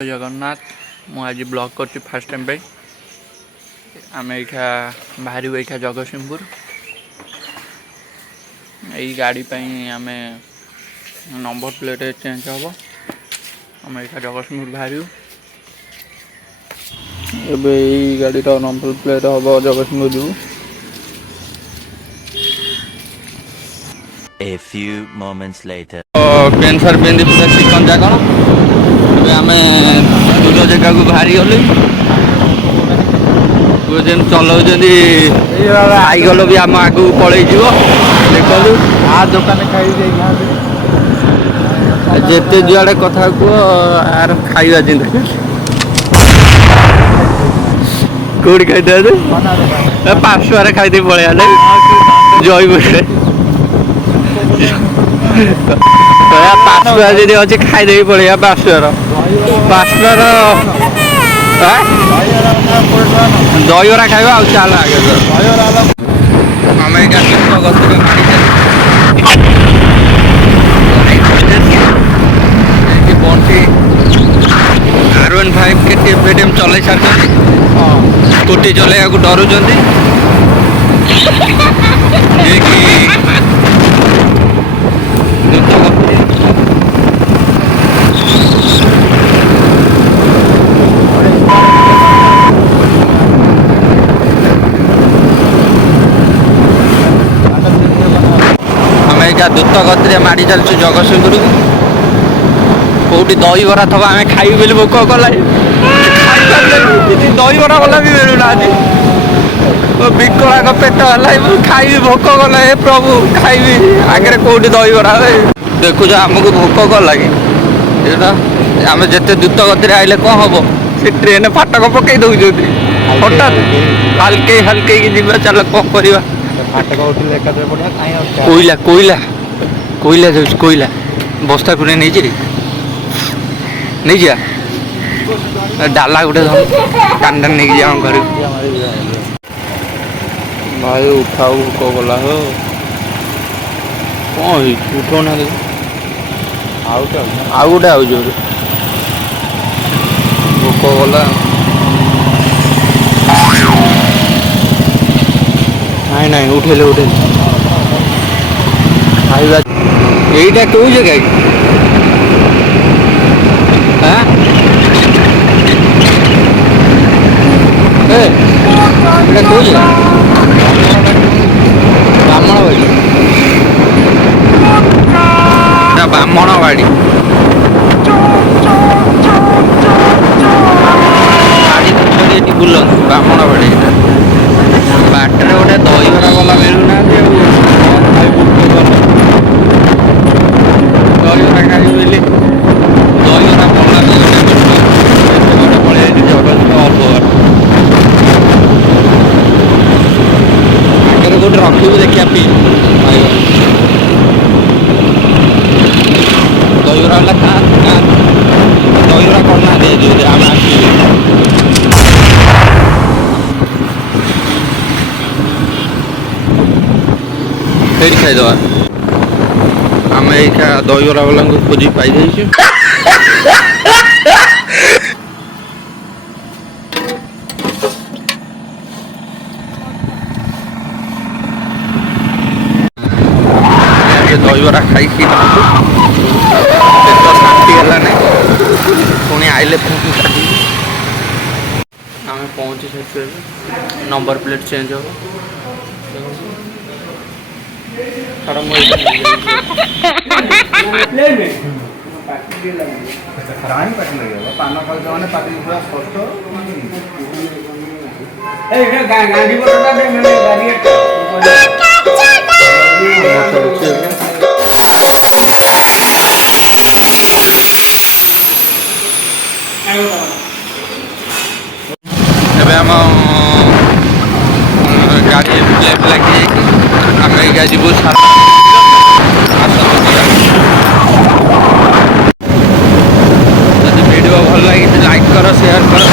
जगन्नाथ मु आज ब्लॉग कर फास्ट टाइम पे आम एखा बाहर एखा जगतसिंहपुर यही गाड़ी आम नंबर प्लेट चेंज हम आम एखा जगतसिंहपुर बाहर यही गाड़ी नंबर प्लेट हम जगतसिंहपुर जो A few moments later. Pant shirt पिंधि पूरा चिकन जाकण आम दूर जगह को बाहरी गले जेन चलाऊँ साइकल भी आम आग पलि देखु आ दुकान खाई जिते जुआड़े कथा कह आर खाଇବା चिंता कौटी खाई 500 खाई पलैया जयपुर 500 जी अच्छे खाईदे पलैया 500 दहीबरा खाଇବା ଆଉ ଚାଲ ଆଗେ ଆମେ बंटी R15 के टीएम चल सारी स्कूटी चलैया डरुंच द्रुत गति माड़ी चलु जगतसिंहपुर कौटी दहीबरा थक आम खाई बोली भोक कला दहीबरा वाला भी मिलूना विकलांग पेट है खाई भोक कला हे प्रभु खाई आगे कौटी दहीबरा देखुच आमको भोक कला कि आम जिते द्रुत गति आइले कौन हम से ट्रेन फाटक पकई दौरान हठात हल्के हल्के जीवा चल कौन करवा कोईला कोईला कोईला जाऊँ कोईला बस्ता पुणे नहीं नहीं जा डाला गोटे टान टान नहीं जा घर भाई उठाओ भोक गला हो कौन उठौना आउ गोटे आउ भोक गला नहीं नहीं उठेले उठेले खाଇବା এইটা কোন জায়গায় হ্যাঁ এটা কোন জায়গা ব্রাহ্মণবাড়ি এটা ব্রাহ্মণবাড়ি গাড়ি ধରି ଏଠି ବୁଲନ୍ତି ବ୍ରାହ୍ମଣବାଡ଼ି ଏଇଟା ବାଟରେ ଗୋଟେ ଦହିବରା ଗଲା ମିଳୁନାହାନ୍ତି ଦହିବରା ଖାଇବି ବୋଲି ଦହିବରା ପଡ଼ିଲା ଗୋଟେ ପଳେଇ ଯାଇଥିଲି ଜଗତସିଂହପୁର ଅଳ୍ପ ଆଗରେ କୋଉଠି ରଖିବୁ ଦେଖିବା ପିଇ ଦହିବରା ହେଲା ଦହିବରା କରୁନାହାନ୍ତି ଯେଉଁ ଆମେ ଆସିବୁ ସେଇଠି ଖାଇଦେବା ଆମେ ଏଇଟା ଦହିବରା ବାଲାଙ୍କୁ ଖୋଜି ପାଇଯାଇଛୁ ଦହିବରା ଖାଇକି ପେଟ ଶାନ୍ତି ହେଲାନି ପୁଣି ଆଇଲେ ପୁଣି ଆମେ ପହଞ୍ଚି ସାରିଛୁ ଏବେ ନମ୍ବର ପ୍ଲେଟ୍ ଚେଞ୍ଜ ହେବ ଏବେ ଆମ ଗାଡ଼ି ଲେଫ୍ଟ ଲାଗି ଆମେ ଏଇକା ଯିବୁ ଯଦି ଭିଡ଼ିଓ ଭଲ ଲାଗିଛି ଲାଇକ୍ କର ସେୟାର କର